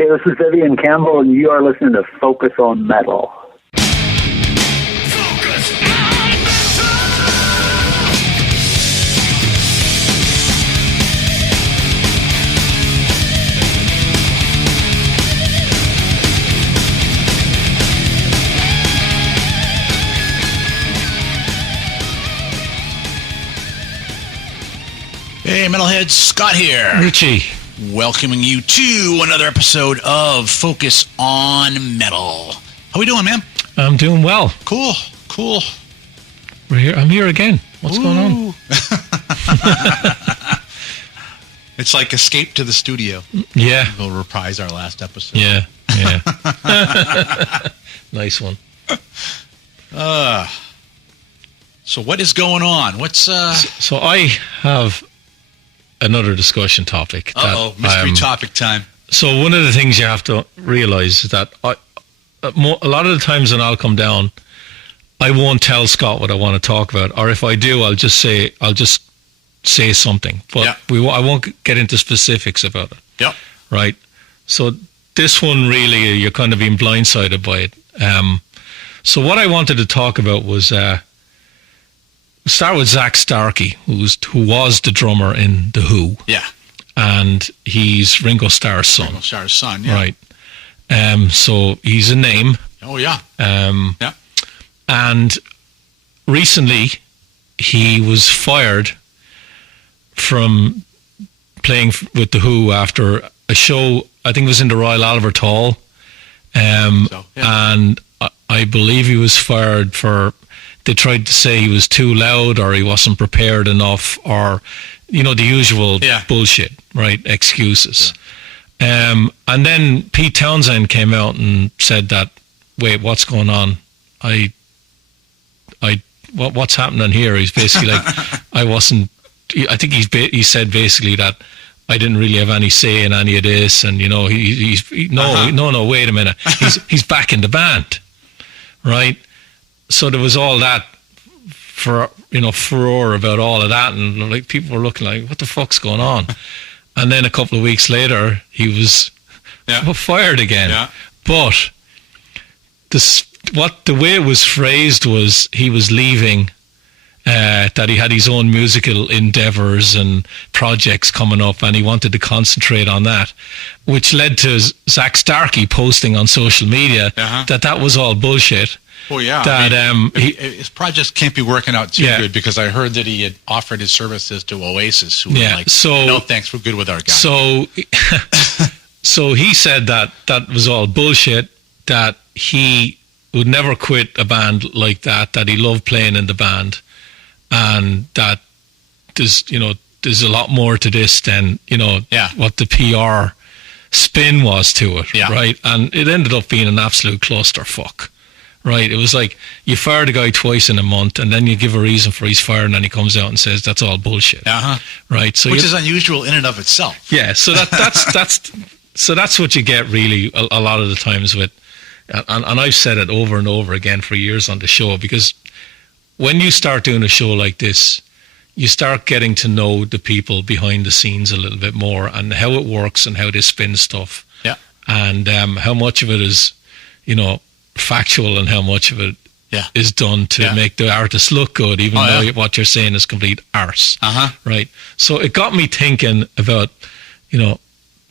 Hey, this is Vivian Campbell, and you are listening to Focus on Metal. Hey, Metalheads, Scott here. Richie. Welcoming you to another episode of Focus on Metal. How we doing, man? I'm doing well. Cool. We're here. I'm here again. What's going on? It's like Escape to the Studio. Yeah. We'll reprise our last episode. Yeah. Nice one. So what is going on? What's So I have another discussion topic. Mystery topic time. So one of the things you have to realize is that a lot of the times when I'll come down, I won't tell Scott what I want to talk about, or if I do, I'll just say something. But I won't get into specifics about it. Yep. Right. So this one really, you're kind of being blindsided by it. So what I wanted to talk about was start with Zak Starkey, who was the drummer in The Who. Yeah. And he's Ringo Starr's son. Ringo Starr's son, yeah. Right. So he's a name. Oh, yeah. Yeah. And recently he was fired from playing with The Who after a show, I think it was in the Royal Albert Hall. And I believe he was fired for... They tried to say he was too loud or he wasn't prepared enough or, the usual bullshit, right? Excuses. Yeah. And then Pete Townsend came out and said that, wait, what's going on? What's happening here? He's basically like, I think he said basically that I didn't really have any say in any of this. And, no, wait a minute. He's back in the band, right? So there was all that furore about all of that, and like people were looking like, what the fuck's going on? And then a couple of weeks later, he was fired again. Yeah. But the way it was phrased was he was leaving, that he had his own musical endeavors and projects coming up, and he wanted to concentrate on that, which led to Zak Starkey posting on social media that was all bullshit. Oh, yeah. That his projects can't be working out too good, because I heard that he had offered his services to Oasis, who were like, no thanks, we're good with our guy. So he said that was all bullshit, that he would never quit a band like that he loved playing in the band, and that there's a lot more to this than, what the PR spin was to it, right? And it ended up being an absolute clusterfuck. Right, it was like you fire the guy twice in a month, and then you give a reason for his fire, and then he comes out and says that's all bullshit. Right, so which is unusual in and of itself. Yeah, so that's what you get really a lot of the times with, and I've said it over and over again for years on the show, because when you start doing a show like this, you start getting to know the people behind the scenes a little bit more, and how it works and how they spin stuff. Yeah, and how much of it is, factual and how much of it is done to make the artist look good, even though what you're saying is complete arse. Right. So it got me thinking about,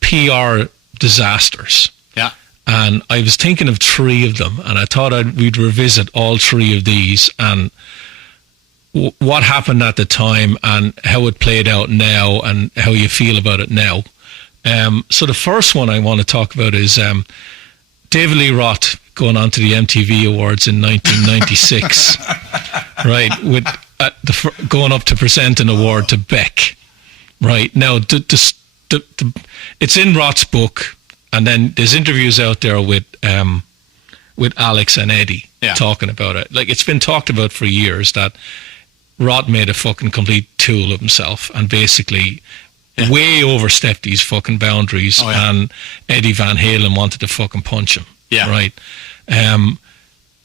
PR disasters. Yeah. And I was thinking of 3 of them, and I thought we'd revisit all 3 of these and what happened at the time and how it played out now and how you feel about it now. So the first one I want to talk about is David Lee Roth going on to the MTV Awards in 1996, right? With going up to present an award to Beck, right? Now, it's in Roth's book, and then there's interviews out there with Alex and Eddie talking about it. Like, it's been talked about for years that Roth made a fucking complete tool of himself and basically way overstepped these fucking boundaries, and Eddie Van Halen wanted to fucking punch him. Yeah. Right. I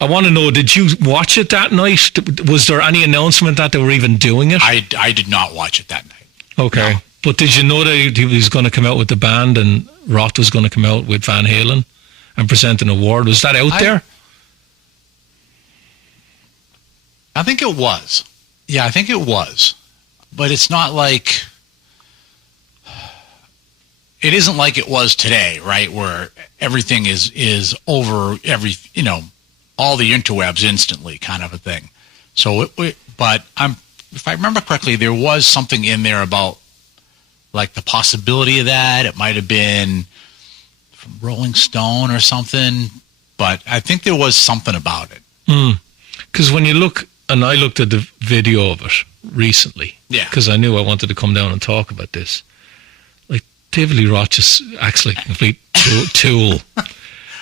want to know, did you watch it that night? Was there any announcement that they were even doing it? I did not watch it that night. Okay. No. But did you know that he was going to come out with the band and Roth was going to come out with Van Halen and present an award? Was that out there? I think it was. Yeah, I think it was. But it's not like... It isn't like it was today, right, where everything is over all the interwebs instantly kind of a thing. So, but if I remember correctly, there was something in there about like the possibility of that. It might have been from Rolling Stone or something, but I think there was something about it. Because when you look, and I looked at the video of it recently, because I knew I wanted to come down and talk about this. David Lee Roth just acts like a complete tool.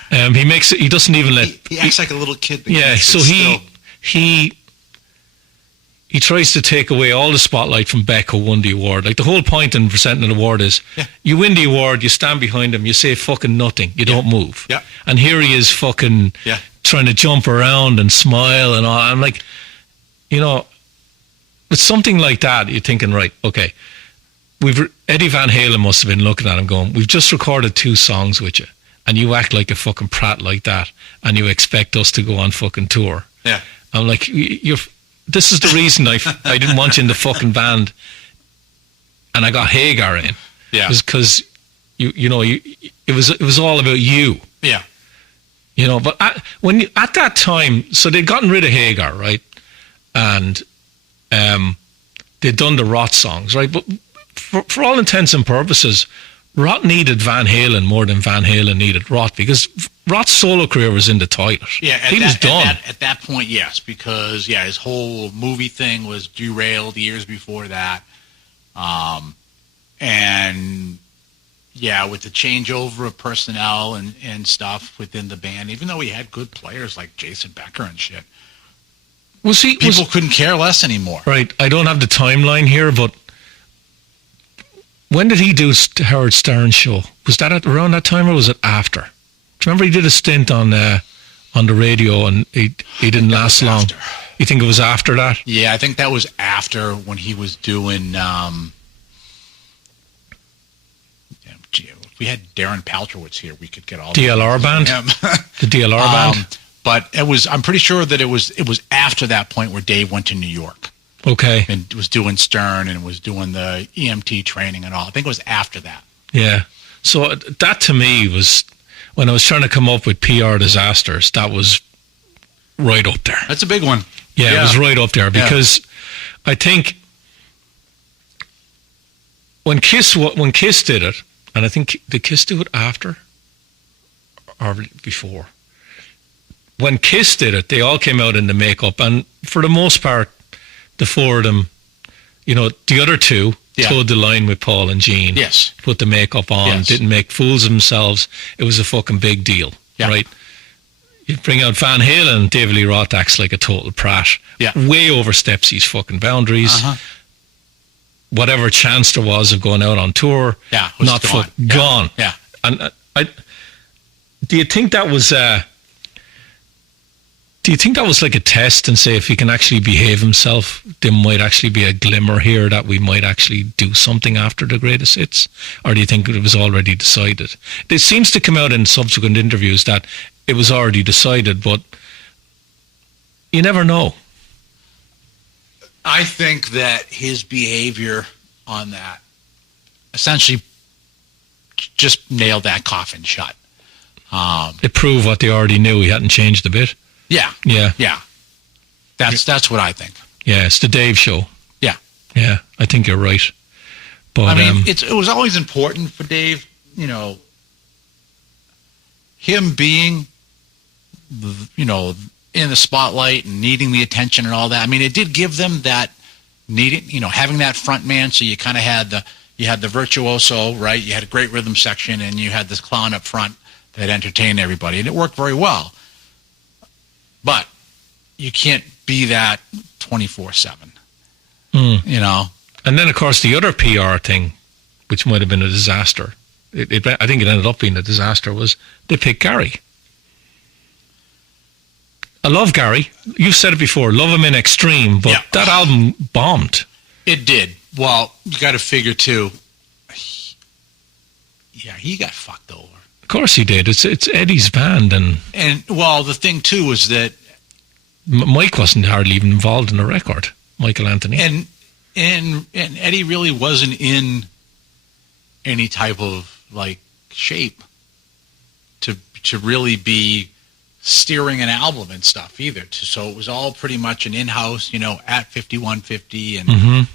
He doesn't even let... He acts like a little kid. Yeah, so he tries to take away all the spotlight from Beck, who won the award. Like, the whole point in presenting an award is, you win the award, you stand behind him, you say fucking nothing, you don't move. Yeah. And here he is fucking trying to jump around and smile and all. I'm like, with something like that, you're thinking, right, okay, Eddie Van Halen must have been looking at him going, we've just recorded 2 songs with you and you act like a fucking prat like that and you expect us to go on fucking tour. Yeah. I'm like, this is the reason I didn't want you in the fucking band and I got Hagar in. Yeah. It was because, it was all about you. Yeah. But at that time, so they'd gotten rid of Hagar, right? And they'd done the Roth songs, right? But for all intents and purposes, Roth needed Van Halen more than Van Halen needed Roth, because Roth's solo career was in the toilet. Yeah, he was done. At that point, yes, because his whole movie thing was derailed years before that, and with the changeover of personnel and stuff within the band, even though he had good players like Jason Becker and shit, people couldn't care less anymore. Right. I don't have the timeline here, but when did he do Howard Stern's show? Was that around that time or was it after? Do you remember he did a stint on the radio and he didn't last long? After. You think it was after that? Yeah, I think that was after, when he was doing... if we had Darren Paltrowitz here, we could get all DLR band? The DLR band? But I'm pretty sure that it was after that point where Dave went to New York. Okay. And was doing Stern and was doing the EMT training and all. I think it was after that. Yeah. So that to me was, when I was trying to come up with PR disasters, that was right up there. That's a big one. Yeah, it was right up there, because I think when Kiss did it, and I think, did Kiss do it after or before? When Kiss did it, they all came out in the makeup, and for the most part, the 4 of them, the other 2 towed the line with Paul and Gene. Yes. Put the makeup on, didn't make fools of themselves. It was a fucking big deal, right? You bring out Van Halen, David Lee Roth acts like a total prat. Yeah. Way oversteps his fucking boundaries. Whatever chance there was of going out on tour, not gone. Yeah. And do you think that was... Do you think that was like a test, and say if he can actually behave himself, there might actually be a glimmer here that we might actually do something after the greatest hits? Or do you think it was already decided? It seems to come out in subsequent interviews that it was already decided, but you never know. I think that his behavior on that essentially just nailed that coffin shut. It proved what they already knew. He hadn't changed a bit. Yeah. That's what I think. Yeah, it's the Dave show. Yeah. Yeah, I think you're right. But I mean, it was always important for Dave, him being, in the spotlight and needing the attention and all that. I mean, it did give them that having that front man. So you kind of had the virtuoso, right? You had a great rhythm section, and you had this clown up front that entertained everybody, and it worked very well. But you can't be that 24/7, And then, of course, the other PR thing, which might have been a disaster, I think it ended up being a disaster, was they picked Gary. I love Gary. You've said it before, love him in extreme, but that album bombed. It did. Well, you got to figure, too, Yeah, he got fucked over. Of course he did. It's Eddie's band, and well, the thing too was that Mike wasn't hardly even involved in the record. Michael Anthony. And Eddie really wasn't in any type of like shape to really be steering an album and stuff either. So it was all pretty much an in-house, at 5150, and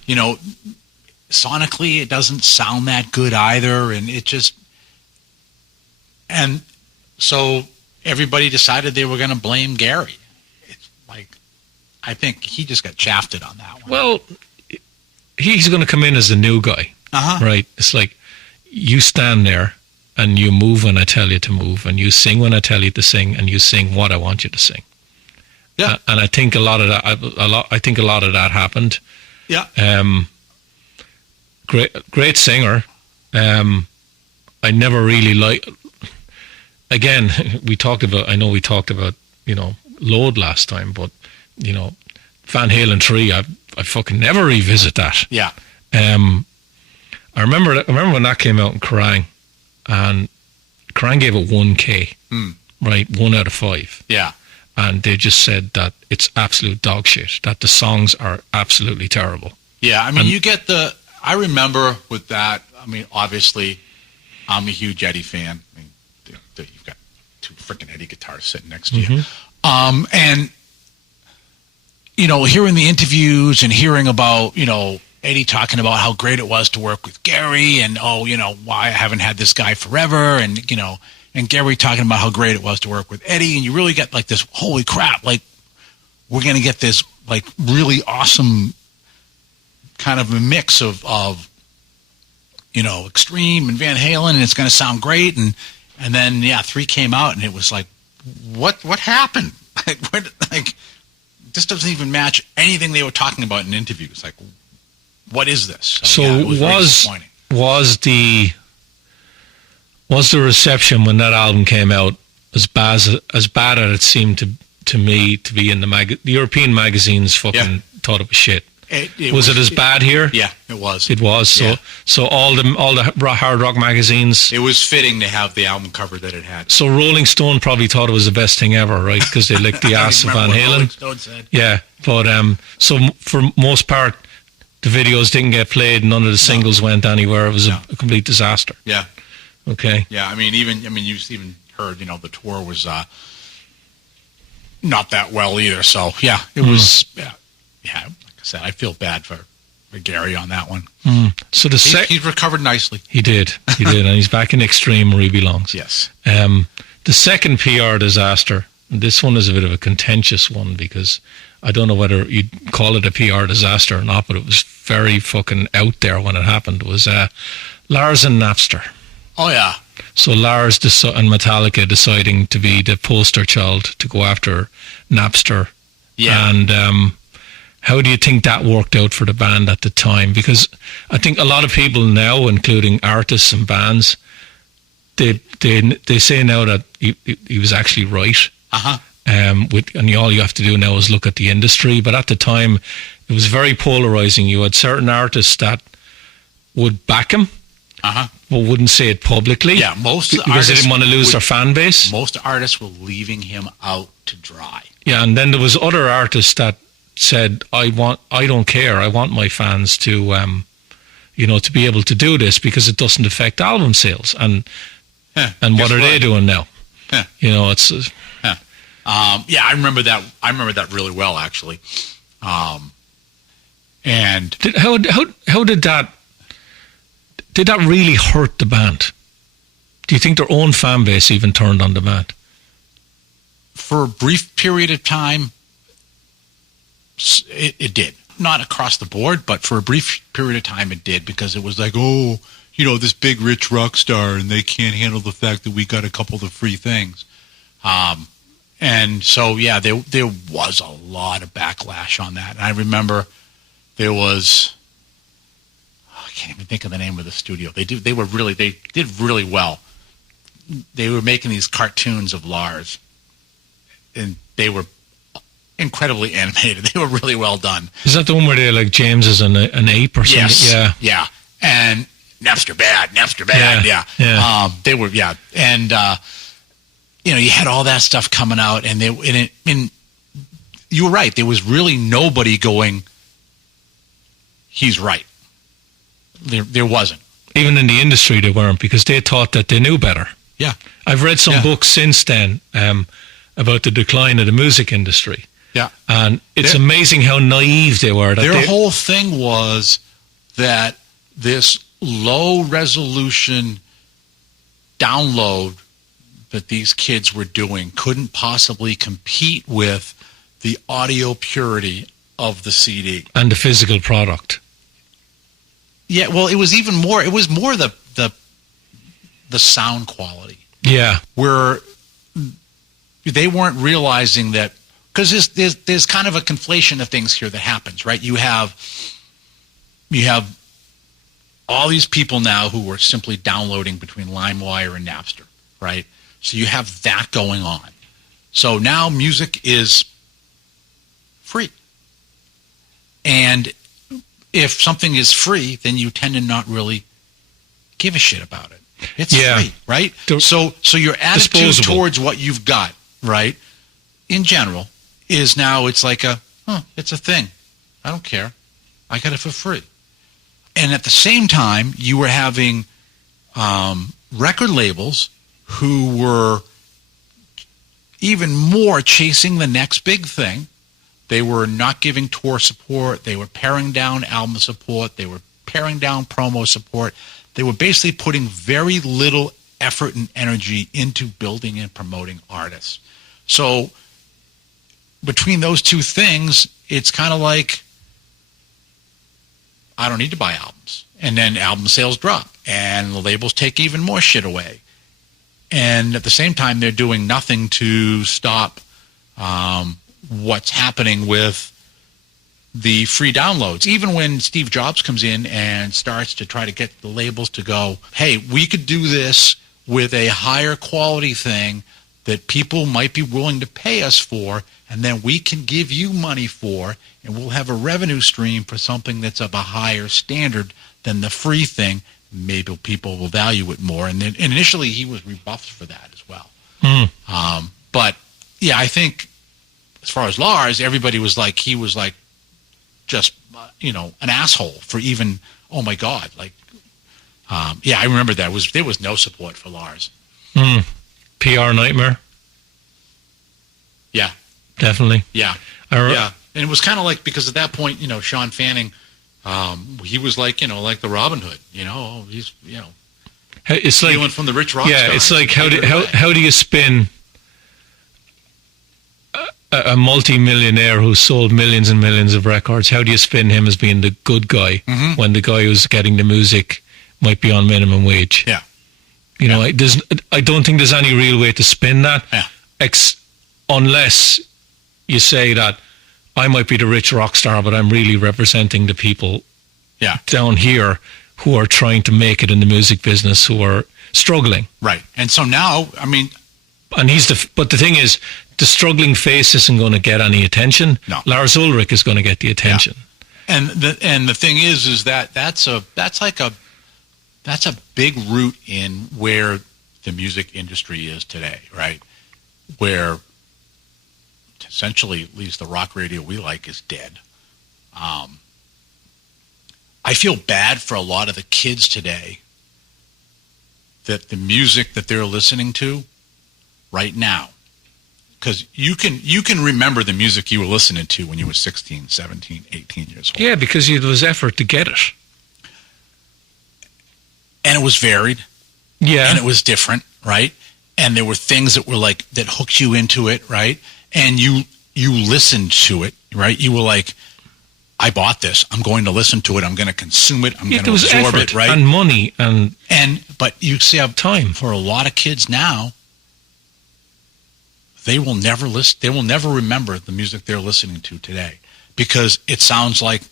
sonically it doesn't sound that good either, and it just, and so everybody decided they were going to blame Gary. It's like, I think he just got shafted on that one. Well, he's going to come in as the new guy, right? It's like, you stand there and you move when I tell you to move, and you sing when I tell you to sing, and you sing what I want you to sing. Yeah, and I think a lot of that happened. Yeah. Great singer. I never really again, we talked about Load last time, but Van Halen 3, I fucking never revisit that. Yeah. I remember when that came out in Kerrang, and Kerrang gave it 1K, right? 1 out of 5. Yeah. And they just said that it's absolute dog shit, that the songs are absolutely terrible. Yeah, I mean, I remember with that, I mean, obviously, I'm a huge Eddie fan. I mean, you've got 2 freaking Eddie guitars sitting next to you. And, hearing the interviews and hearing about, Eddie talking about how great it was to work with Gary, and, why I haven't had this guy forever, and, and Gary talking about how great it was to work with Eddie, and you really get like this, holy crap, like, we're going to get this, like, really awesome kind of a mix of Extreme and Van Halen, and it's going to sound great, and then 3 came out, and it was like, what happened? Like, this doesn't even match anything they were talking about in interviews. Like, what is this? So it was very disappointing. Was the reception when that album came out as bad as it seemed to me to be in the European magazines fucking thought it was shit. Was it as bad here? Yeah, it was. It was. So all the hard rock magazines. It was fitting to have the album cover that it had. So Rolling Stone probably thought it was the best thing ever, right? Because they licked the ass of Van Halen. Rolling Stone said. Yeah, but so for most part, the videos didn't get played. None of the singles went anywhere. It was a complete disaster. Yeah. Okay. Yeah, you even heard, the tour was not that well either. So yeah, it was. Yeah. Like I said, I feel bad for Gary on that one. So he's recovered nicely. He did, and he's back in Extreme where he belongs. Yes. The second PR disaster. This one is a bit of a contentious one because I don't know whether you'd call it a PR disaster or not, but it was very fucking out there when it happened. It was Lars and Napster. Oh, yeah. So Lars and Metallica deciding to be the poster child to go after Napster. Yeah. And how do you think that worked out for the band at the time? Because I think a lot of people now, including artists and bands, they say now that he was actually right. And all you have to do now is look at the industry. But at the time, it was very polarizing. You had certain artists that would back him, but wouldn't say it publicly. Yeah, because they didn't want to lose their fan base. Most artists were leaving him out to dry. Yeah, and then there was other artists that said, I don't care. I want my fans to, to be able to do this because it doesn't affect album sales. And what are they doing now? It's. I remember that. I remember that really well, actually. And how did that? Did that really hurt the band? Do you think their own fan base even turned on the band? For a brief period of time, it did. Not across the board, but for a brief period of time it did, because it was like, this big rich rock star, and they can't handle the fact that we got a couple of free things. And so, yeah, there was a lot of backlash on that. And I remember there was, I can't even think of the name of the studio. They did really well. They were making these cartoons of Lars, and they were incredibly animated. They were really well done. Is that the one where they're like James is an ape or something? Yes. Yeah. And Napster bad. Yeah. They were, and you had all that stuff coming out, and you were right. There was really nobody going, he's right. There wasn't. Even in the industry, they weren't, because they thought that they knew better. Yeah. I've read some books since then about the decline of the music industry. Yeah. And it's amazing how naive they were. Their whole thing was that this low-resolution download that these kids were doing couldn't possibly compete with the audio purity of the CD. And the physical product. Yeah, well, it was even more. It was more the sound quality. Yeah, where they weren't realizing that, because there's kind of a conflation of things here that happens, right? You have all these people now who are simply downloading between LimeWire and Napster, right? So you have that going on. So now music is free, and if something is free, then you tend to not really give a shit about it. It's free, right? So your attitude towards what you've got, right, in general, is now it's like it's a thing. I don't care. I got it for free. And at the same time, you were having record labels who were even more chasing the next big thing. They were not giving tour support. They were paring down album support. They were paring down promo support. They were basically putting very little effort and energy into building and promoting artists. So between those two things, it's kind of like, I don't need to buy albums. And then album sales drop, and the labels take even more shit away. And at the same time, they're doing nothing to stop what's happening with the free downloads. Even when Steve Jobs comes in and starts to try to get the labels to go, hey, we could do this with a higher quality thing that people might be willing to pay us for, and then we can give you money for, and we'll have a revenue stream for something that's of a higher standard than the free thing. Maybe people will value it more. And then initially he was rebuffed for that as well. But yeah, I think as far as Lars, everybody was like, he was like just, an asshole for even, oh my God. Like, I remember that there was no support for Lars. PR nightmare. Yeah. Definitely. Yeah. Yeah. And it was kind of like, because at that point, Sean Fanning, he was like, like the Robin Hood, he's, it's stealing like, from the rich rock stars. Yeah, it's like, how do you spin a multi-millionaire who sold millions and millions of records? How do you spin him as being the good guy when the guy who's getting the music might be on minimum wage? Yeah. I don't think there's any real way to spin that, unless you say that I might be the rich rock star, but I'm really representing the people down here who are trying to make it in the music business, who are struggling. Right. And so now, and but the thing is, the struggling face isn't going to get any attention. No. Lars Ulrich is going to get the attention. Yeah. And the thing is that that's a big root in where the music industry is today, right? Where essentially, at least the rock radio we like is dead. I feel bad for a lot of the kids today that the music that they're listening to right now, because you can remember the music you were listening to when you were 16, 17, 18 years old. Yeah, because there was effort to get it. And it was varied. Yeah. And it was different, right? And there were things that were like, that hooked you into it, right? And you listened to it, right? You were like, I bought this. I'm going to listen to it. I'm going to consume it. I'm going to absorb it, right? And money but you see, time for a lot of kids now, they will never listen. They will never remember the music they're listening to today, because it sounds like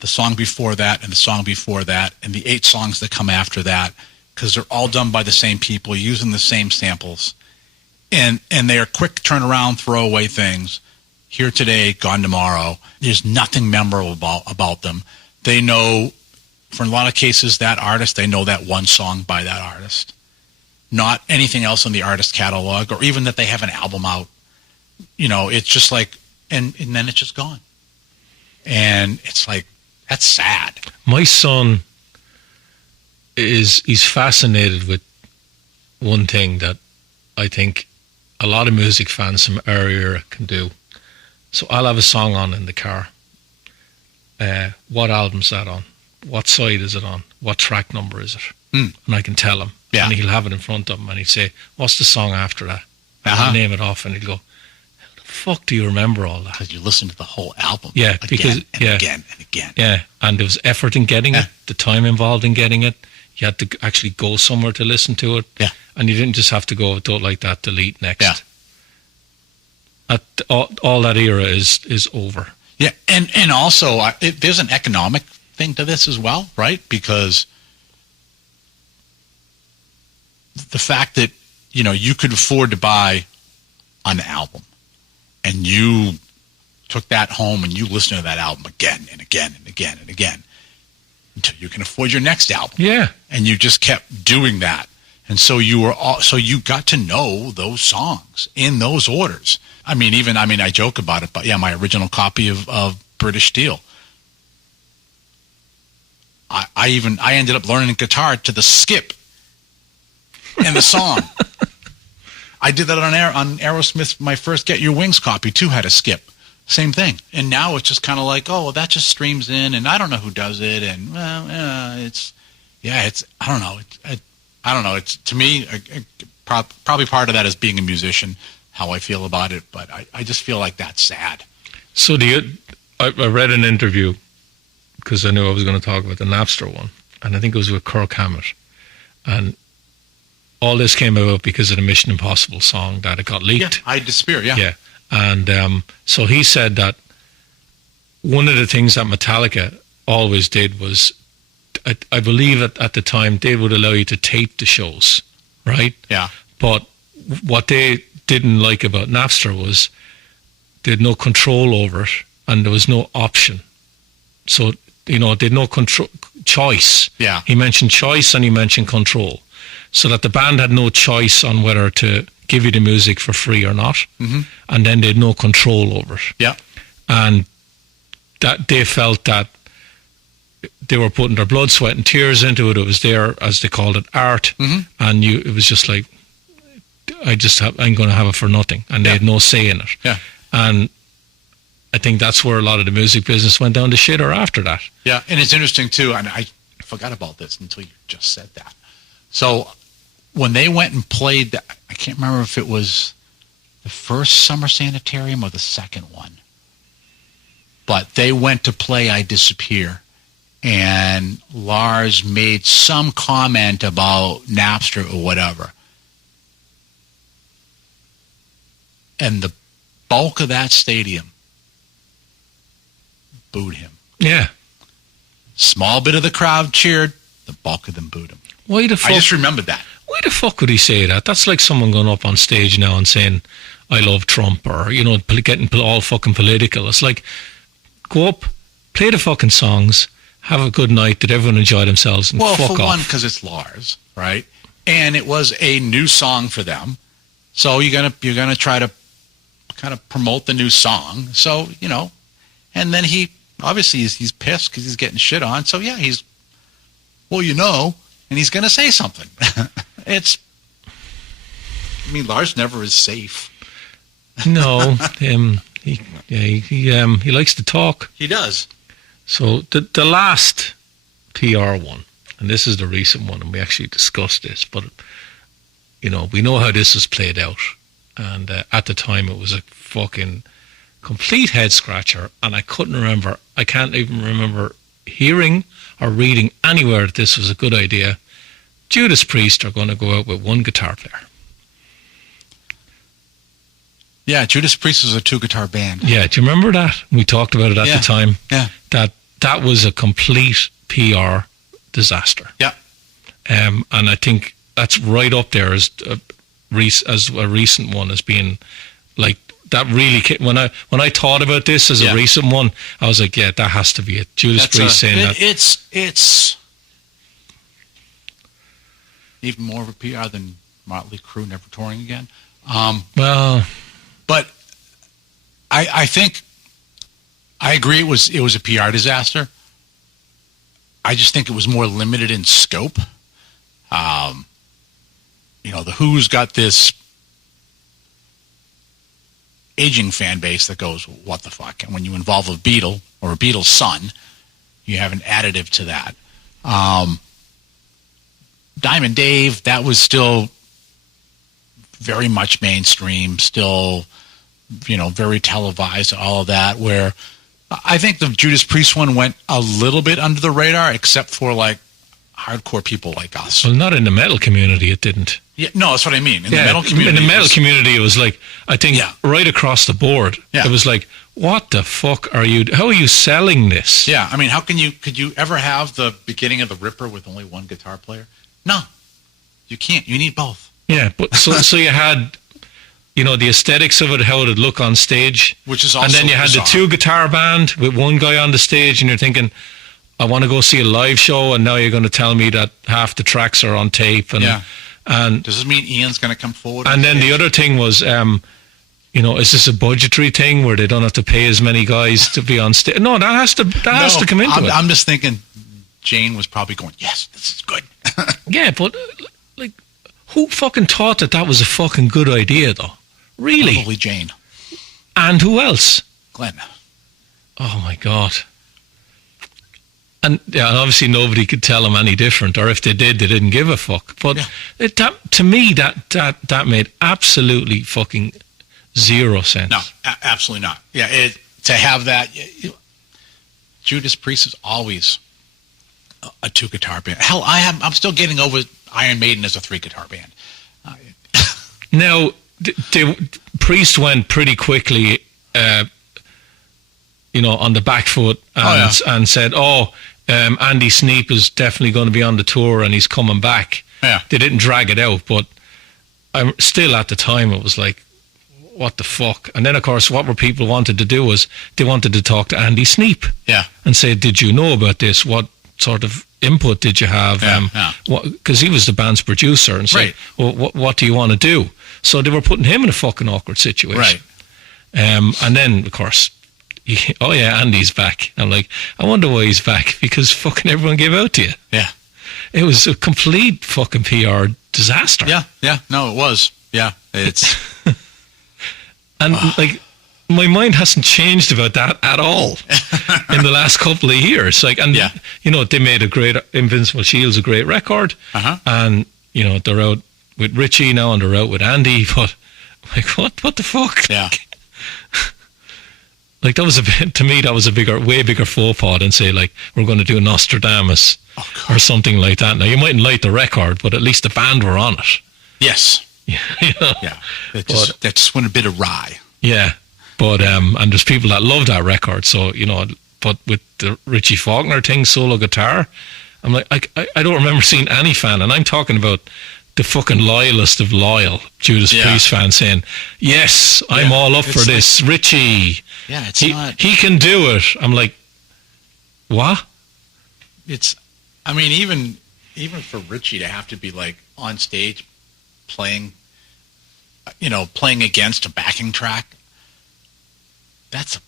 the song before that and the song before that and the 8 songs that come after that, because they're all done by the same people using the same samples. And they are quick turnaround, throwaway things. Here today, gone tomorrow. There's nothing memorable about them. They know for a lot of cases, that artist, they know that one song by that artist, not anything else in the artist catalog, or even that they have an album out. You know, it's just like, and then it's just gone. And it's like, that's sad. My son he's fascinated with one thing that I think a lot of music fans from our era can do. So I'll have a song on in the car. What album's that on? What side is it on? What track number is it? And I can tell him. Yeah. And he'll have it in front of him and he'd say, what's the song after that? Uh-huh. I'll name it off and he'd go, how the fuck do you remember all that? Because you listen to the whole album. Yeah, again because and again and again. Yeah, and there was effort in getting it, the time involved in getting it. You had to actually go somewhere to listen to it. Yeah. And you didn't just have to go, don't like that, delete next. Yeah. All that era is over. Yeah, and also there's an economic thing to this as well, right? Because the fact that, you know, you could afford to buy an album and you took that home and you listened to that album again and again and again and again until you can afford your next album. Yeah. And you just kept doing that. And so you got to know those songs in those orders. I joke about it, but yeah, my original copy of British Steel. I ended up learning guitar to the skip and the song. I did that on Aerosmith. My first Get Your Wings copy too had a skip. Same thing. And now it's just kind of like, oh, well, that just streams in, and I don't know who does it, and I don't know. I don't know. It's, to me, probably part of that is being a musician, how I feel about it, but I just feel like that's sad. So I read an interview because I knew I was going to talk about the Napster one, and I think it was with Kirk Hammett, and all this came about because of the Mission Impossible song that it got leaked. Yeah, I Despair, yeah. Yeah, and so he said that one of the things that Metallica always did was, I believe at the time, they would allow you to tape the shows, right? Yeah. But what they didn't like about Napster was they had no control over it, and there was no option. So, you know, they had no choice. Yeah. He mentioned choice and he mentioned control. So that the band had no choice on whether to give you the music for free or not. Mm-hmm. And then they had no control over it. Yeah. And that they felt that they were putting their blood, sweat and tears into it. It was their, as they called it, art. Mm-hmm. And it was just like, I'm going to have it for nothing. And they had no say in it. Yeah. And I think that's where a lot of the music business went down the shitter after that. Yeah, and it's interesting too, and I forgot about this until you just said that. So when they went and played, I can't remember if it was the first Summer Sanitarium or the second one, but they went to play I Disappear, and Lars made some comment about Napster or whatever. And the bulk of that stadium booed him. Yeah. Small bit of the crowd cheered, the bulk of them booed him. Why the fuck? I just remembered that. Why the fuck would he say that? That's like someone going up on stage now and saying, I love Trump, or, you know, getting all fucking political. It's like, go up, play the fucking songs, have a good night, did everyone enjoy themselves, and fuck off. Well, for one, because it's Lars, right? And it was a new song for them. So you're gonna try to kind of promote the new song. So, you know, and then obviously he's pissed because he's getting shit on. So yeah, and he's going to say something. Lars never is safe. No, he likes to talk. He does. So the last PR one, and this is the recent one, and we actually discussed this, but, you know, we know how this has played out. And at the time, it was a fucking complete head scratcher, and I can't even remember hearing or reading anywhere that this was a good idea. Judas Priest are going to go out with one guitar player. Yeah, Judas Priest was a 2-guitar band. Yeah, do you remember that? We talked about it at the time. Yeah. That was a complete PR disaster. Yeah. And I think that's right up there as a recent one as being like, that really, when I thought about this as a recent one, I was like, yeah, that has to be it. Judas Priest saying that. It's even more of a PR than Motley Crue never touring again. Well, but I think I agree it was a PR disaster. I just think it was more limited in scope. The Who's got this aging fan base that goes, what the fuck? And when you involve a Beatle or a Beatles son, you have an additive to that. Diamond Dave, that was still very much mainstream, still, very televised, all of that, where I think the Judas Priest one went a little bit under the radar, except for like hardcore people like us. Well, not in the metal community, it didn't. Yeah, no, that's what I mean. In the metal community, it was like, I think, right across the board. Yeah. It was like, what the fuck how are you selling this? Yeah, I mean, could you ever have the beginning of the Ripper with only one guitar player? No, you can't. You need both. Yeah, but so you had, the aesthetics of it, how it would look on stage. Which is also and then you had bizarre. the two guitar band with one guy on the stage, and you're thinking, I want to go see a live show, and now you're going to tell me that half the tracks are on tape. And does this mean Ian's going to come forward? And then the other thing was, is this a budgetary thing where they don't have to pay as many guys to be on stage? No, that has to come into it. I'm just thinking Jane was probably going, yes, this is good. Yeah, but like, who fucking thought that was a fucking good idea, though? Really? Probably Jane. And who else? Glenn. Oh my God. And obviously nobody could tell them any different, or if they did, they didn't give a fuck. But to me, that made absolutely fucking zero sense. No, absolutely not. Yeah, to have that, Judas Priest is always a 2-guitar band. Hell, I'm still getting over Iron Maiden as a 3-guitar band. Now, Priest went pretty quickly, on the back foot and said, Andy Sneap is definitely going to be on the tour and he's coming back. Yeah. They didn't drag it out, but I'm still at the time it was like, what the fuck? And then, of course, what people wanted to do was they wanted to talk to Andy Sneap. Yeah. And say, did you know about this? What sort of input did you have? Because he was the band's producer, and say, well, what do you want to do? So they were putting him in a fucking awkward situation. Right. And then, of course, Andy's back. I'm like, I wonder why he's back, because fucking everyone gave out to you. Yeah. It was a complete fucking PR disaster. Yeah. No, it was. Yeah. It's... And like, my mind hasn't changed about that at all in the last couple of years. Like, and they made a great Invincible Shield's a great record, and they're out with Richie now, and they're out with Andy. But like, what the fuck? Yeah. Like, that was a way bigger faux pas than say, like, we're going to do Nostradamus or something like that. Now, you mightn't like the record, but at least the band were on it. Yes. Yeah. That just went a bit awry. Yeah. But, and there's people that love that record. So, but with the Richie Faulkner thing, solo guitar, I'm like, I don't remember seeing any fan, and I'm talking about the fucking loyalist of loyal Judas Priest fans saying, yes, I'm all up for this. Richie. Yeah, he can do it. I'm like, what? Even for Richie to have to be like on stage playing against a backing track, that's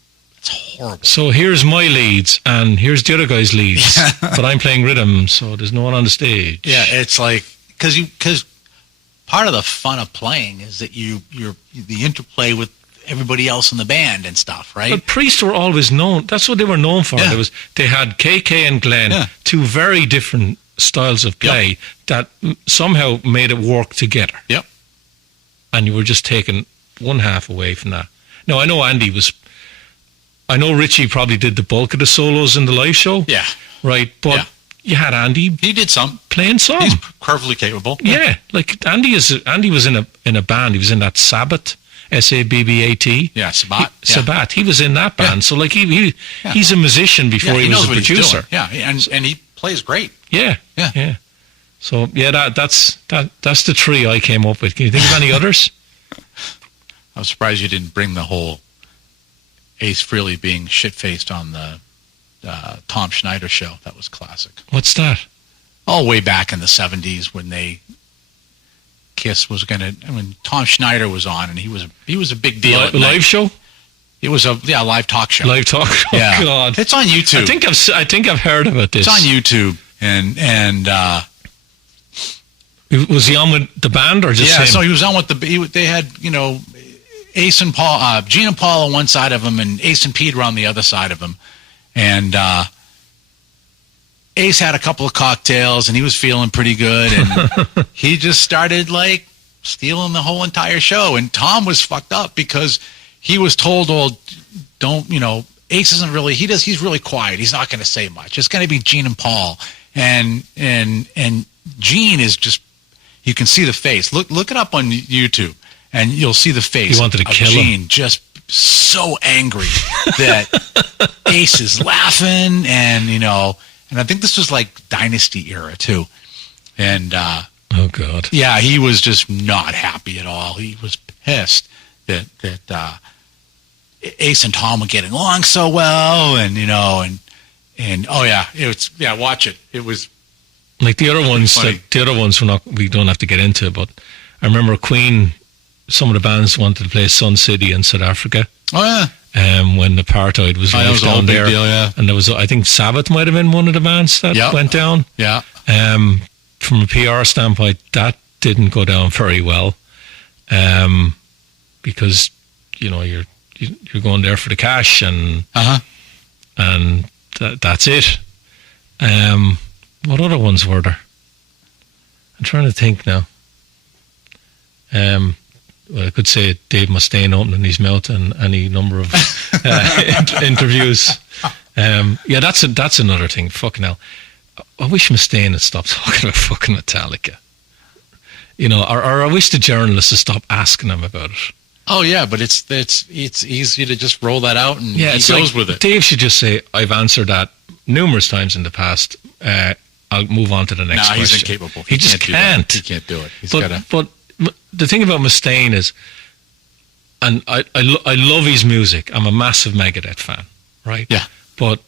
horrible. So here's my leads, and here's the other guy's leads, but I'm playing rhythm, so there's no one on the stage. Yeah, it's like, because part of the fun of playing is that you're the interplay with everybody else in the band and stuff, right? But Priest were always known. That's what they were known for. Yeah. They had KK and Glenn, two very different styles of play that somehow made it work together. Yep. And you were just taking one half away from that. Now, I know Richie probably did the bulk of the solos in the live show. Yeah. Right, but you had Andy. He did some. Playing some. He's perfectly capable. Yeah, like Andy was in a band. He was in that Sabbath, Sabbat. Yeah, Sabbat. Sabbat. He was in that band. So like he's a musician before he was a producer. Yeah, and he plays great. Yeah. So that's the three I came up with. Can you think of any others? I was surprised you didn't bring the whole Ace Frehley being shit-faced on the Tom Schneider show. That was classic. What's that? Way back in the 70s when they Kiss was going to. I mean, Tom Schneider was on, and he was a big deal. Live show. It was a live talk show. Live talk. Oh, yeah. God, it's on YouTube. I think I've heard about this. It's on YouTube, and was he on with the band or just him? So he was on with they had Ace and Paul, Gene and Paul on one side of him, and Ace and Pete were on the other side of him, and Ace had a couple of cocktails and he was feeling pretty good, and he just started like stealing the whole entire show. And Tom was fucked up because he was told, "Oh, don't Ace isn't really he's really quiet. He's not going to say much. It's going to be Gene and Paul." And Gene is just, you can see the face. Look it up on YouTube, and you'll see the face. He wanted to kill Gene, him. just so angry that Ace is laughing, and and I think this was like Dynasty era too. And oh God, yeah, he was just not happy at all. He was pissed that Ace and Tom were getting along so well, and oh yeah, watch it. It was like the other ones. We don't have to get into, but I remember Queen. Some of the bands wanted to play Sun City in South Africa. Oh yeah. When apartheid was down there, deal, yeah. And there was, I think, Sabbath might have been one of the bands that went down. Yeah. From a PR standpoint, that didn't go down very well, because you're going there for the cash, and and that's it. What other ones were there? I'm trying to think now. Well, I could say Dave Mustaine opening his mouth in any number of interviews. Yeah, that's another thing. Fucking hell. I wish Mustaine had stopped talking about fucking Metallica. Or I wish the journalists had stopped asking him about it. Oh yeah, but it's easy to just roll that out, and he goes with it. Dave should just say, "I've answered that numerous times in the past. I'll move on to the next question." He's incapable. He just can't. He can't do it. But the thing about Mustaine is, and I love his music. I'm a massive Megadeth fan, right? Yeah. But,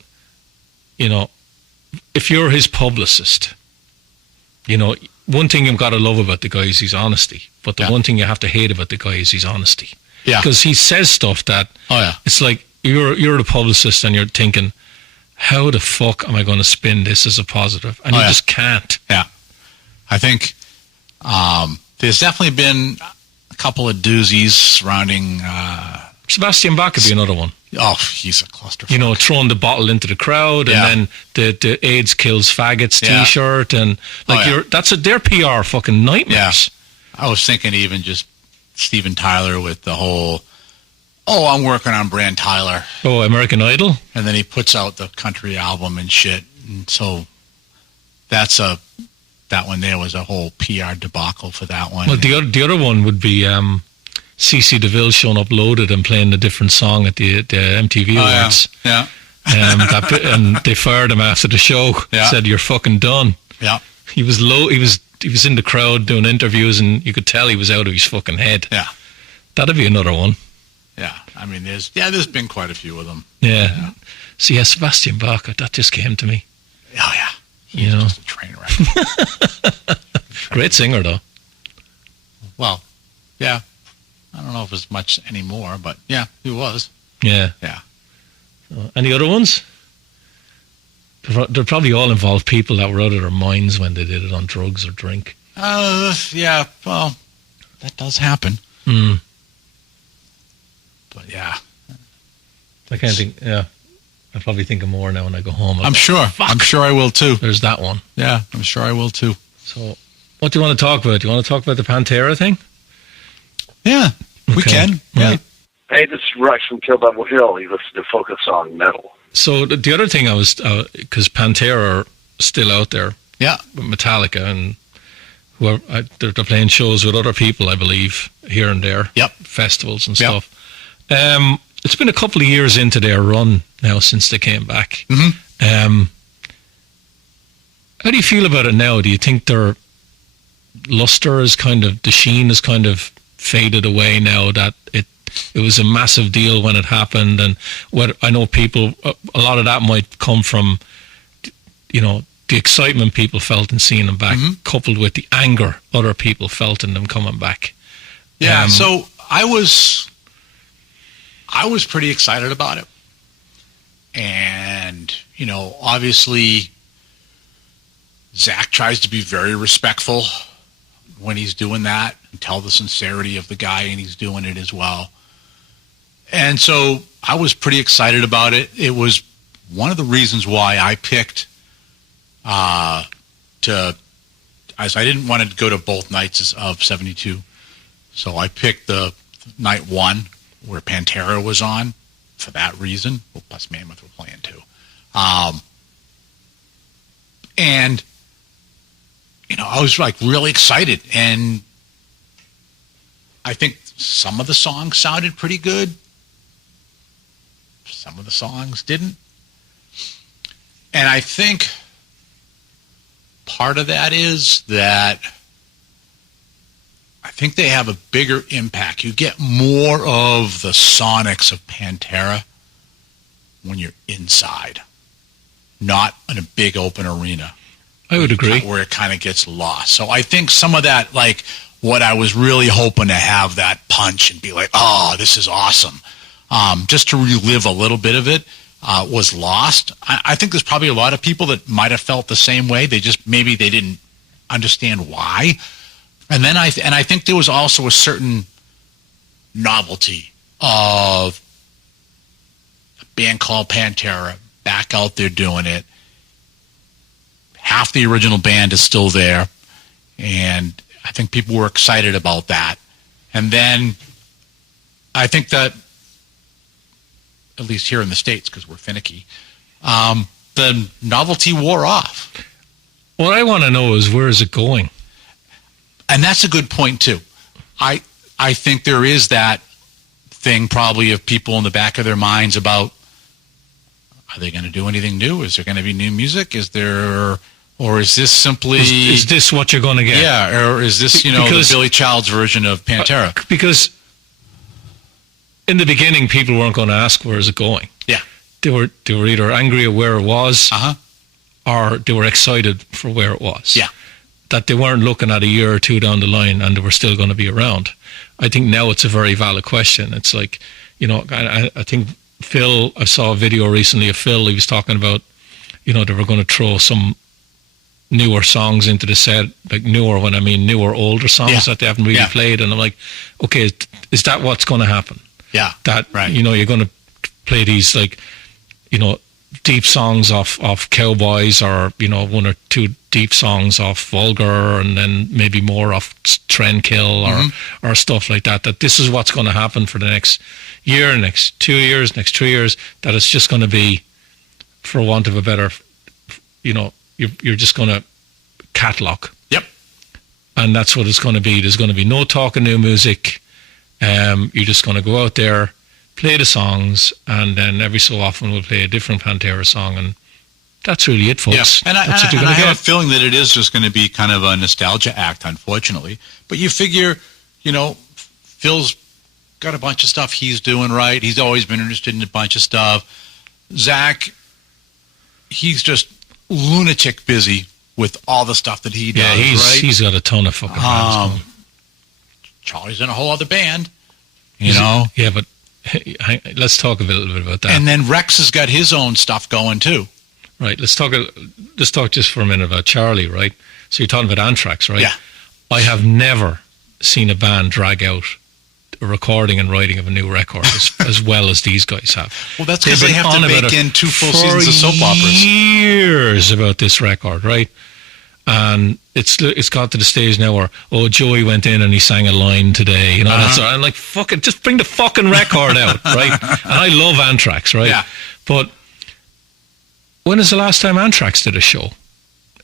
if you're his publicist, one thing you've got to love about the guy is his honesty. But the one thing you have to hate about the guy is his honesty. Yeah. Because he says stuff that, it's like you're the publicist and you're thinking, how the fuck am I going to spin this as a positive? And you just can't. Yeah. I think there's definitely been a couple of doozies surrounding... Sebastian Bach could be another one. Oh, he's a clusterfuck. Throwing the bottle into the crowd, and then the AIDS kills faggots T-shirt, and they're PR fucking nightmares. Yeah. I was thinking even just Steven Tyler with the whole, I'm working on Brand Tyler. Oh, American Idol? And then he puts out the country album and shit. And so that one there was a whole PR debacle for that one. Well, the other one would be CeCe DeVille showing up loaded and playing a different song at the MTV Awards. Yeah. And they fired him after the show. Yeah. Said, "You're fucking done." Yeah. He was low. He was in the crowd doing interviews, and you could tell he was out of his fucking head. Yeah. That'd be another one. Yeah. I mean, there's been quite a few of them. Yeah. So Sebastian Bach, that just came to me. Oh yeah. He's just a train wreck. Great singer though. Well, yeah. I don't know if it's much anymore, but yeah, he was. Yeah. Yeah. Any other ones? They're probably all involved people that were out of their minds when they did it on drugs or drink. Yeah. Well, that does happen. Mm. But yeah. I can't think. Yeah. I'll probably think of more now when I go home. I'm sure. Fuck. I'm sure I will too. There's that one. Yeah, I'm sure I will too. So, what do you want to talk about? Do you want to talk about the Pantera thing? Yeah, we can. Right. Hey, this is Rex from Kill Devil Hill. You listen to Focus on Metal. So the other thing I was, because Pantera are still out there. Yeah. With Metallica, and they're playing shows with other people, I believe, here and there. Yep. Festivals and stuff. It's been a couple of years into their run now since they came back. Mm-hmm. How do you feel about it now? Do you think their luster is the sheen is kind of faded away now that it was a massive deal when it happened? And what I know people, a lot of that might come from, the excitement people felt in seeing them back, coupled with the anger other people felt in them coming back. Yeah, so I was pretty excited about it. And, obviously Zach tries to be very respectful when he's doing that and tell the sincerity of the guy, and he's doing it as well. And so I was pretty excited about it. It was one of the reasons why I picked as I didn't want to go to both nights of 72. So I picked the night one where Pantera was on for that reason. Well, plus Mammoth were playing too. And, I was like really excited. And I think some of the songs sounded pretty good. Some of the songs didn't. And I think part of that is that I think they have a bigger impact. You get more of the sonics of Pantera when you're inside, not in a big open arena. I would agree. Where it kind of gets lost. So I think some of that, like what I was really hoping to have that punch and be like, oh, this is awesome, just to relive a little bit of it, was lost. I think there's probably a lot of people that might have felt the same way. Maybe they didn't understand why. And then I think there was also a certain novelty of a band called Pantera back out there doing it. Half the original band is still there, and I think people were excited about that. And then I think that, at least here in the States, because we're finicky, the novelty wore off. What I want to know is, where is it going? And that's a good point, too. I think there is that thing probably of people in the back of their minds about, are they going to do anything new? Is there going to be new music? Or is this simply... Is this what you're going to get? Yeah, or is this, the Billy Child's version of Pantera? Because in the beginning, people weren't going to ask, where is it going? Yeah. They were either angry at where it was, or they were excited for where it was. Yeah. That they weren't looking at a year or two down the line and they were still going to be around. I think now it's a very valid question. It's like, I think Phil, I saw a video recently of Phil, he was talking about, they were going to throw some newer songs into the set, like newer, when I mean newer, older songs that they haven't really played. And I'm like, okay, is that what's going to happen? Yeah. That, right. You're going to play these, like, deep songs off Cowboys, or, one or two deep songs off Vulgar, and then maybe more off Trendkill or stuff like that. That this is what's going to happen for the next year, next 2 years, next 3 years, that it's just going to be, for want of a better, you're just going to catalog. Yep. And that's what it's going to be. There's going to be no talk of new music. You're just going to go out there, play the songs, and then every so often we'll play a different Pantera song, and that's really it, folks. Yeah. And I have a feeling that it is just going to be kind of a nostalgia act, unfortunately. But you figure, Phil's got a bunch of stuff he's doing right. He's always been interested in a bunch of stuff. Zach, he's just lunatic busy with all the stuff that he does. Yeah, he's got a ton of fucking bands going. Charlie's in a whole other band, Yeah, but let's talk a little bit about that. And then Rex has got his own stuff going too. Right. Let's talk just for a minute about Charlie. Right. So you're talking about Anthrax, right? Yeah. I have never seen a band drag out a recording and writing of a new record as well as these guys have. Well, that's because they have to make in 2 full seasons of soap operas. Years about this record, right? And it's got to the stage now where, Joey went in and he sang a line today. That's I'm like, fuck it, just bring the fucking record out, right? And I love Anthrax, right? Yeah. But when is the last time Anthrax did a show?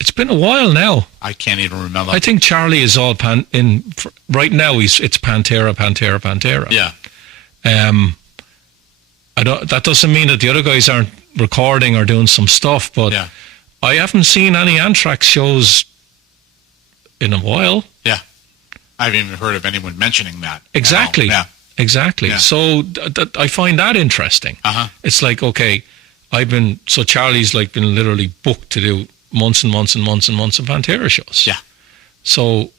It's been a while now. I can't even remember. I think Charlie is all right now. It's Pantera. Yeah. That doesn't mean that the other guys aren't recording or doing some stuff, but I haven't seen any Anthrax shows in a while. Yeah. I haven't even heard of anyone mentioning that. Exactly. Yeah. Exactly. Yeah. So I find that interesting. It's like, okay, Charlie's like been literally booked to do months and months and months and months of Pantera shows. Yeah. So,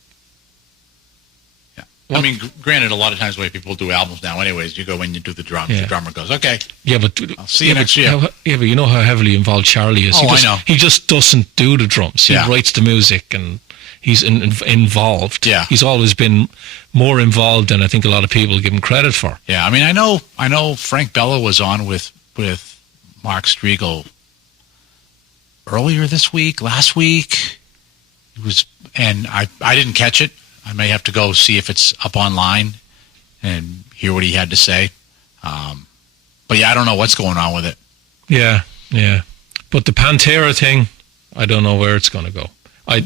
yeah. I mean, granted, a lot of times the way people do albums now, anyways, you go in, you do the drums, the drummer goes, okay. Yeah, but I'll see you next year. But you know how heavily involved Charlie is. I know. He just doesn't do the drums. He writes the music and he's involved. Yeah. He's always been more involved than I think a lot of people give him credit for. Yeah, I mean, I know Frank Bella was on with Mark Striegel earlier this week, last week. It was, and I didn't catch it. I may have to go see if it's up online and hear what he had to say. But yeah, I don't know what's going on with it. Yeah. But the Pantera thing, I don't know where it's going to go. I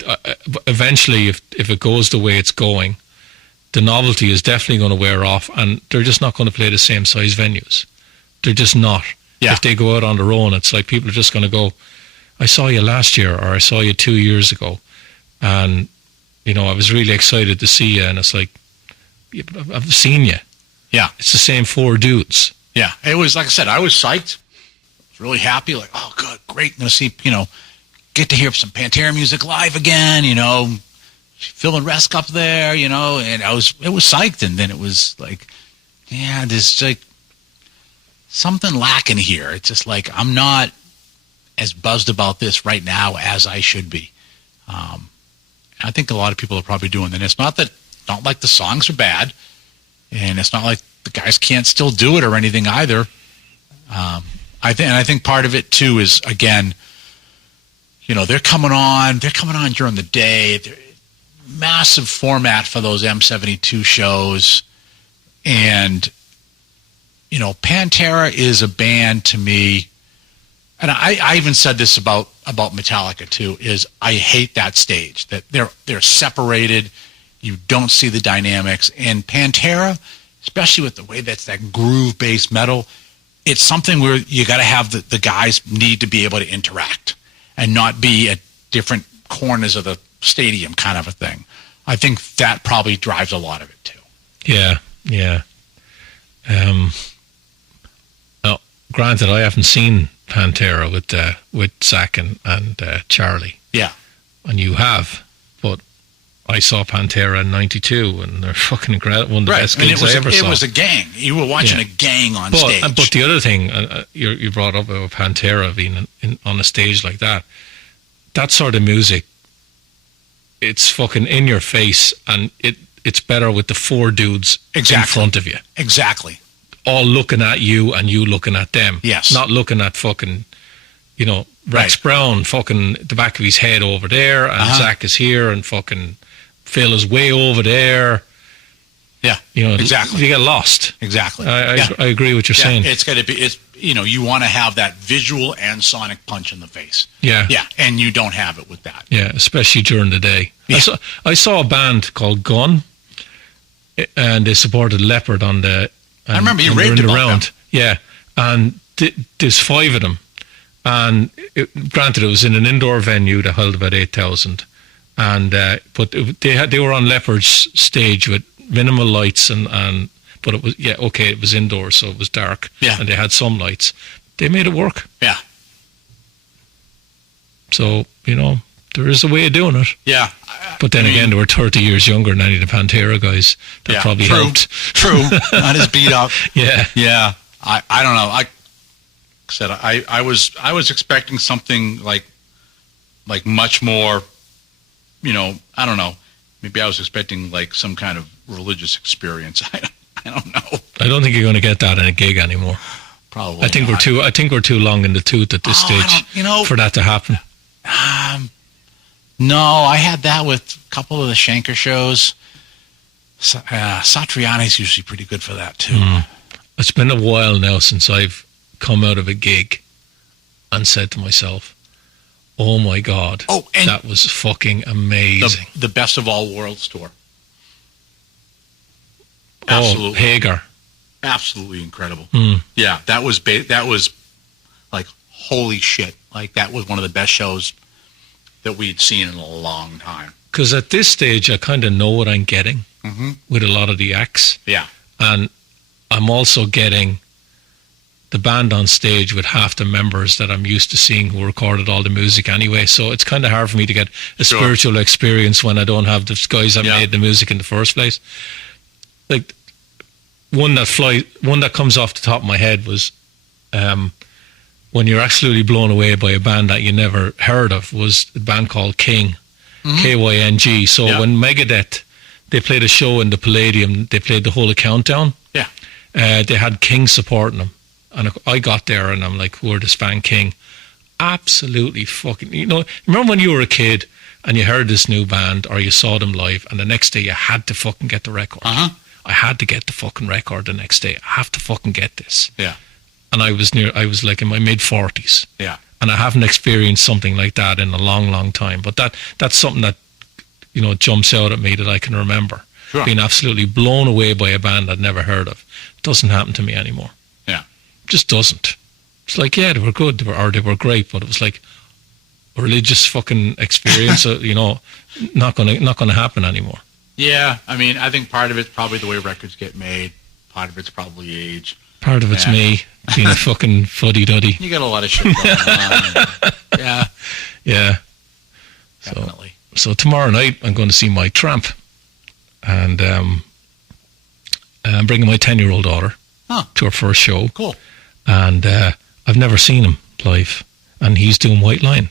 eventually, if it goes the way it's going, the novelty is definitely going to wear off, and they're just not going to play the same size venues. They're just not. Yeah. If they go out on their own, it's like people are just going to go, I saw you last year, or I saw you 2 years ago, and I was really excited to see you, and it's like, I've seen you. Yeah. It's the same 4 dudes. Yeah. It was, like I said, I was psyched. I was really happy. Like, oh, good, great. I'm going to see, get to hear some Pantera music live again, Phil and Resk up there, and it was psyched. And then it was like, yeah, there's like something lacking here. It's just like, I'm not as buzzed about this right now as I should be. I think a lot of people are probably doing that. It's not like the songs are bad, and it's not like the guys can't still do it or anything either. I think part of it too is, again, they're coming on during the day. They're massive format for those M72 shows. And, Pantera is a band to me, and I even said this about Metallica too, is I hate that stage, that they're separated. You don't see the dynamics. And Pantera, especially with the way that's that groove-based metal, it's something where you got to have the guys need to be able to interact and not be at different corners of the stadium kind of a thing. I think that probably drives a lot of it too. Yeah. Now, granted, I haven't seen Pantera with Zak and Charlie. Yeah. And you have, but I saw Pantera in '92, and they're fucking incredible. One of the best gigs I ever saw. It was a gang. You were watching a gang on stage. But the other thing you brought up about Pantera being on a stage like that sort of music, it's fucking in your face, and it's better with the 4 dudes in front of you. Exactly. All looking at you and you looking at them. Yes. Not looking at fucking, Rex Brown, fucking the back of his head over there, and Zak is here, and fucking Phil is way over there. Yeah. Exactly. You get lost. Exactly. I agree with what you're saying. It's got to be, you want to have that visual and sonic punch in the face. Yeah. Yeah. And you don't have it with that. Yeah, especially during the day. Yeah. I saw a band called Gun, and they supported Leopard on the... I remember you raved about them. Yeah, and there's 5 of them. And granted, it was in an indoor venue that held about 8,000. And but they were on Leopard's stage with minimal lights, but it was it was indoors, so it was dark. Yeah. And they had some lights. They made it work. Yeah. So there is a way of doing it. Yeah. But then again, they were 30 years younger than any of the Pantera guys. That probably helped. True. Not as beat up. Yeah. Yeah. I don't know. I was expecting something like much more, I don't know. Maybe I was expecting like some kind of religious experience. I don't know. I don't think you're going to get that in a gig anymore. Probably. I think we're too long in the tooth at this stage for that to happen. No, I had that with a couple of the Shanker shows. Satriani's usually pretty good for that too. It's been a while now since I've come out of a gig and said to myself, oh my God, that was fucking amazing. The Best of All Worlds tour. Absolutely. Hagar. Absolutely incredible. Yeah, that was like, holy shit. Like, that was one of the best shows that we'd seen in a long time. Because at this stage, I kind of know what I'm getting with a lot of the acts. Yeah. And I'm also getting the band on stage with half the members that I'm used to seeing who recorded all the music anyway. So it's kind of hard for me to get a spiritual experience when I don't have the guys that made the music in the first place. Like one that comes off the top of my head was when you're absolutely blown away by a band that you never heard of, was a band called King, Kyng. So when Megadeth, they played a show in the Palladium, they played the whole of Countdown. Yeah. They had King supporting them. And I got there and I'm like, who are this band King? Absolutely fucking, remember when you were a kid and you heard this new band or you saw them live and the next day you had to fucking get the record. I had to get the fucking record the next day. I have to fucking get this. Yeah. And I was like in my mid-40s. Yeah. And I haven't experienced something like that in a long, long time. But that's something that, jumps out at me that I can remember. Sure. Being absolutely blown away by a band I'd never heard of. It doesn't happen to me anymore. Yeah. Just doesn't. It's like, yeah, they were good, they were great, but it was like a religious fucking experience, not gonna happen anymore. Yeah, I mean, I think part of it's probably the way records get made. Part of it's probably age. Part of it's me being a fucking fuddy-duddy. You got a lot of shit going on. Yeah. Yeah. Definitely. So tomorrow night I'm going to see Mike Tramp, and I'm bringing my 10-year-old daughter to her first show. Cool. And I've never seen him live, and he's doing White Line.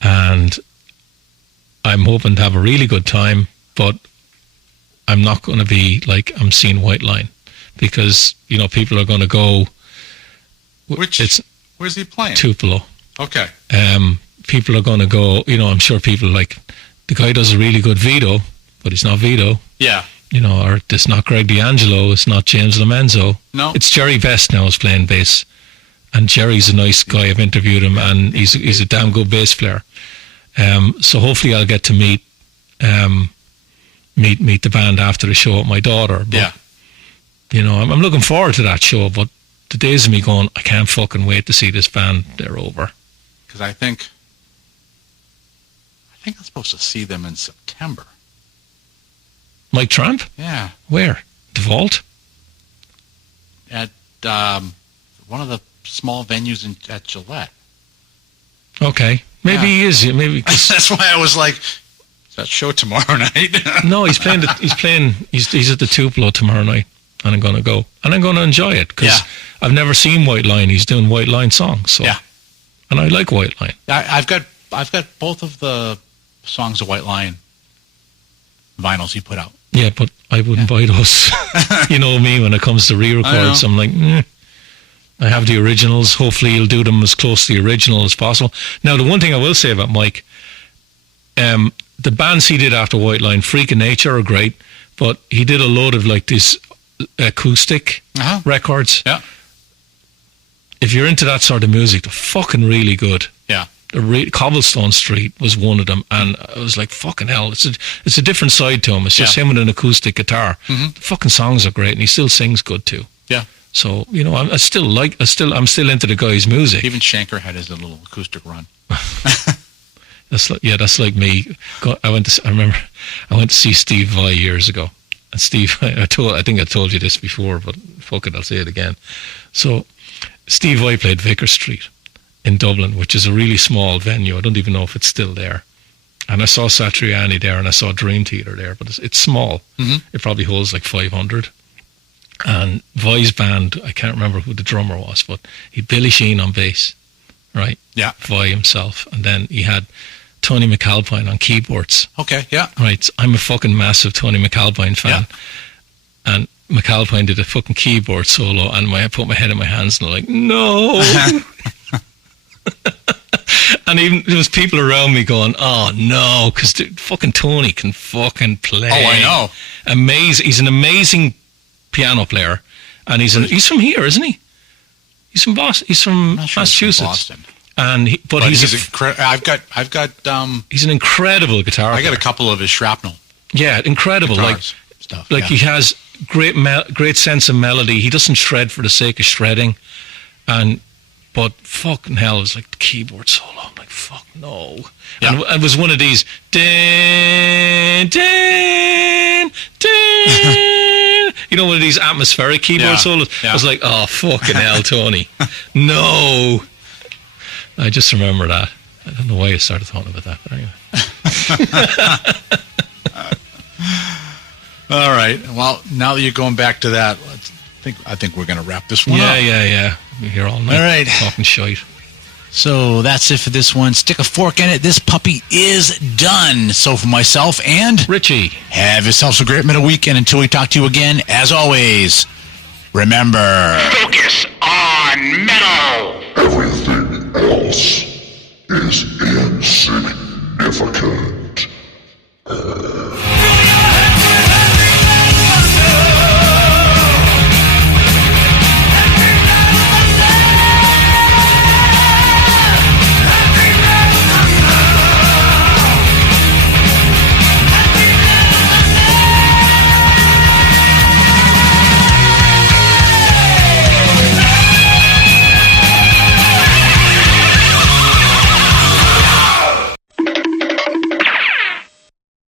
And I'm hoping to have a really good time, but I'm not going to be like I'm seeing White Line, because, people are going to go... Where's he playing? Tupelo. Okay. People are going to go, I'm sure people like, the guy does a really good Vito, but he's not Vito. Yeah. Or it's not Greg D'Angelo, it's not James Lomenzo. No. It's Jerry Best now is playing bass. And Jerry's a nice guy. I've interviewed him, and he's a damn good bass player. So hopefully I'll get to meet the band after the show with my daughter. But, I'm looking forward to that show, but the days of me going, I can't fucking wait to see this band, they're over. Because I think I'm supposed to see them in September. Mike Tramp? Yeah. Where? The Vault? At one of the small venues at Gillette. Okay. Maybe he is. Maybe that's why I was like, is that show tomorrow night? No, he's at the Tupelo tomorrow night, and I'm going to go. And I'm going to enjoy it, because I've never seen White Line. He's doing White Line songs. So. Yeah. And I like White Line. I've got both of the songs of White Line vinyls he put out. Yeah, but I wouldn't buy those. You know me, when it comes to re-records, I'm like, I have the originals. Hopefully he'll do them as close to the original as possible. Now, the one thing I will say about Mike, the bands he did after White Line, Freak of Nature, are great, but he did a load of like these acoustic records. Yeah. If you're into that sort of music, they're fucking really good. Yeah. Cobblestone Street was one of them, and I was like, fucking hell, it's a different side to him. It's just him with an acoustic guitar. The fucking songs are great, and he still sings good too. Yeah. So, I'm still into the guy's music. Even Shanker had his little acoustic run. That's like me. I went to see Steve Vai years ago, and Steve, I think I told you this before, but fuck it, I'll say it again. So, Steve Vai played Vicar Street in Dublin, which is a really small venue. I don't even know if it's still there. And I saw Satriani there, and I saw Dream Theater there, but it's small. It probably holds like 500. And Vai's band, I can't remember who the drummer was, but he had Billy Sheen on bass, right? Yeah. Vai himself. And then he had Tony McAlpine on keyboards. Okay, yeah. Right. I'm a fucking massive Tony McAlpine fan. Yeah. And McAlpine did a fucking keyboard solo, and I put my head in my hands and I'm like, no. And even there was people around me going, oh no, because fucking Tony can fucking play. Oh, I know. Amazing. He's an amazing piano player, and he's from here, isn't he? He's from Boston. He's from Massachusetts. Boston. And I've got he's an incredible guitar player. I got a couple of his shrapnel. Yeah, incredible. Guitars, stuff. Like he has great sense of melody. He doesn't shred for the sake of shredding, but fucking hell, it was like the keyboard solo. I'm like, fuck no. Yeah. And it was one of these din, din, din. one of these atmospheric keyboard solos. I was like, oh, fucking hell, Tony. No. I just remember that. I don't know why I started talking about that, but anyway. All right. Well, now that you're going back to that, I think we're going to wrap this one up. Yeah. We're here all night. All right. Talking shite. So that's it for this one. Stick a fork in it. This puppy is done. So for myself and Richie, have yourselves a great middle week. And until we talk to you again, as always, remember, focus on metal. Everything else is insignificant.